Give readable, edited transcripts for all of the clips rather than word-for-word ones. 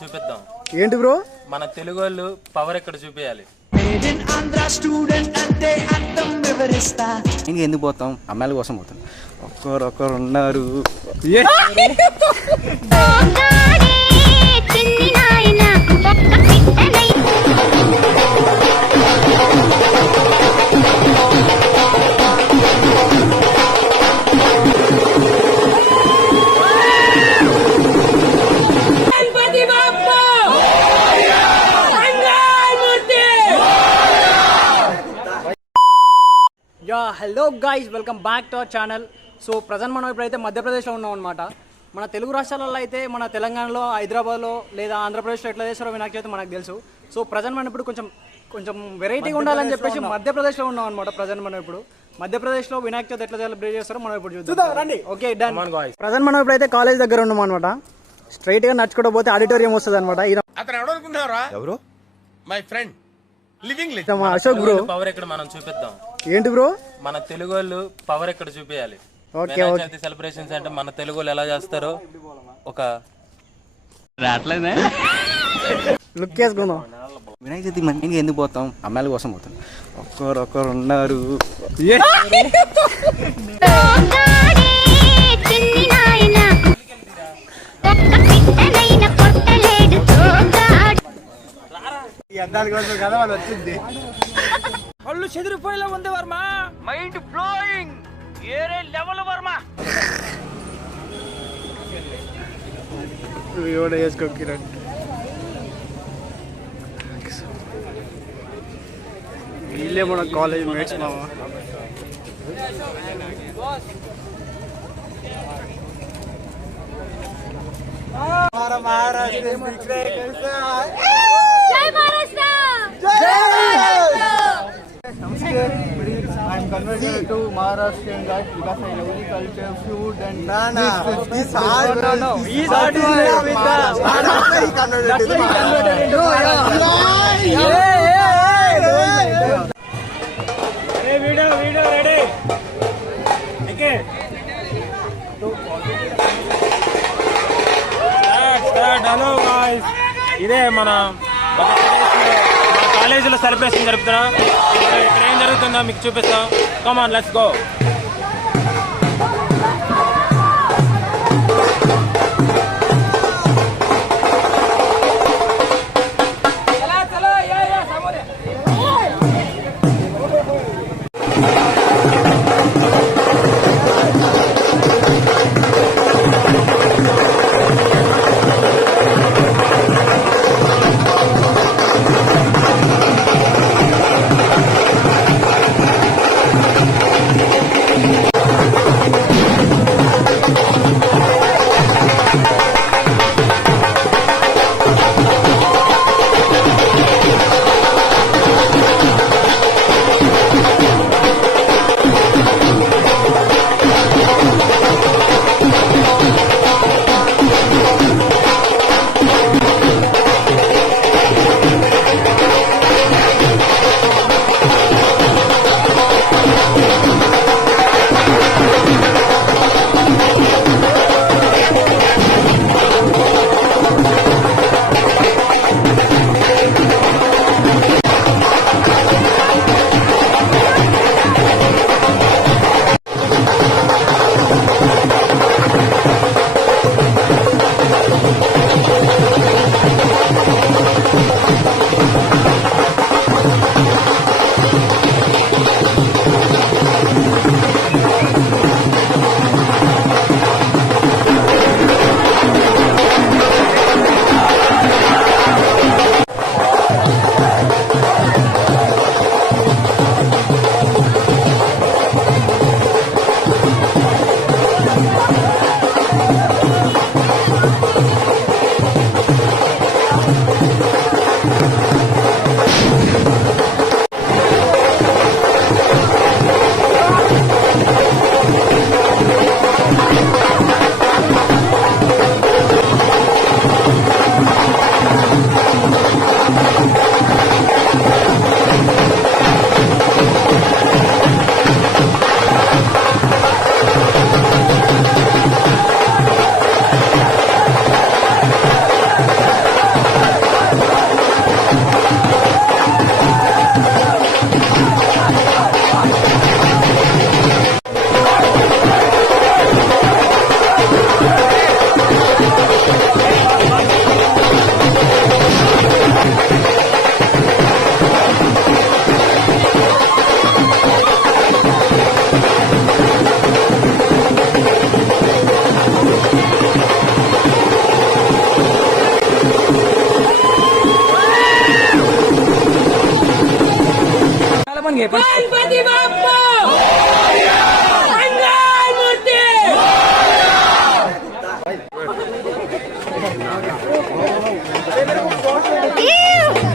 చూపిద్దాం ఏంటి బ్రో మన తెలుగు వాళ్ళు పవర్ ఎక్కడ చూపించాలి. ఇంకా ఎందుకు పోతాం, అమ్మాయిల కోసం పోతాం. ఒక్కరొక్కరు ఉన్నారు. Hello guys, welcome back to our channel. So present మనం ఇప్పుడైతే మధ్యప్రదేశ్లో ఉన్నాం అనమాట. మన తెలుగు రాష్ట్రాలలో అయితే మన తెలంగాణలో, హైదరాబాద్లో లేదా ఆంధ్రప్రదేశ్లో ఎట్లా చేస్తారో వినాయక చవితి మనకు తెలుసు. సో ప్రజెంట్ మనం ఇప్పుడు కొంచెం వెరైటీగా ఉండాలని చెప్పేసి మధ్యప్రదేశ్లో ఉన్నాం అనమాట. ప్రజెంట్ మనం ఇప్పుడు మధ్యప్రదేశ్లో వినాయక చవితి ఎట్లా సెలబ్రేట్ చేస్తారో మనం ఇప్పుడు చూద్దాం. రండి. Okay done. ప్రజెంట్ మనం ఇప్పుడైతే కాలేజ్ దగ్గర ఉన్నాం అనమాట. స్ట్రైట్ గా నడుచుకుంటూ పోతే ఆడిటోరియం వస్తుంది అనమాట. ఎవరు? My friend living Ashok bro. Power ఎక్కడ మనం చూపిద్దాం. ఏంటి బ్రో మన తెలుగు వాళ్ళు పవర్ ఎక్కడ చూపించాలి. సెలబ్రేషన్స్ అంటే మన తెలుగు వాళ్ళు ఎలా చేస్తారో ఒక లుక్ వేసుకుందాం. వినాయక చవితి మంచిగా ఎందుకు పోతాం, అమ్మాయిల కోసం పోతాం. ఒక్కరొక్కరు ఉన్నారు. కళ్ళు చెదిరిపోయేలా ఉంది వర్మ. మైండ్ బ్లోయింగ్, ఏరే లెవెల్ వర్మ. వేసుకో కిరణ్. వీళ్ళే మన కాలేజ్ మేట్స్ మామ. I'm converted to Maharashtrian guys because I love the culture, food and He's hard. no. He's hard with He converted to Hey, video ready. Okay. Start. Hello guys. ఇదే మన కాలేజీలో celebration జరుపుతున్నాం. ఇక్కడ ఏం జరుగుతుందో మీకు చూపిస్తాం. Come on, let's go. घे पण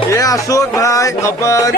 ये अशोक भाई अपन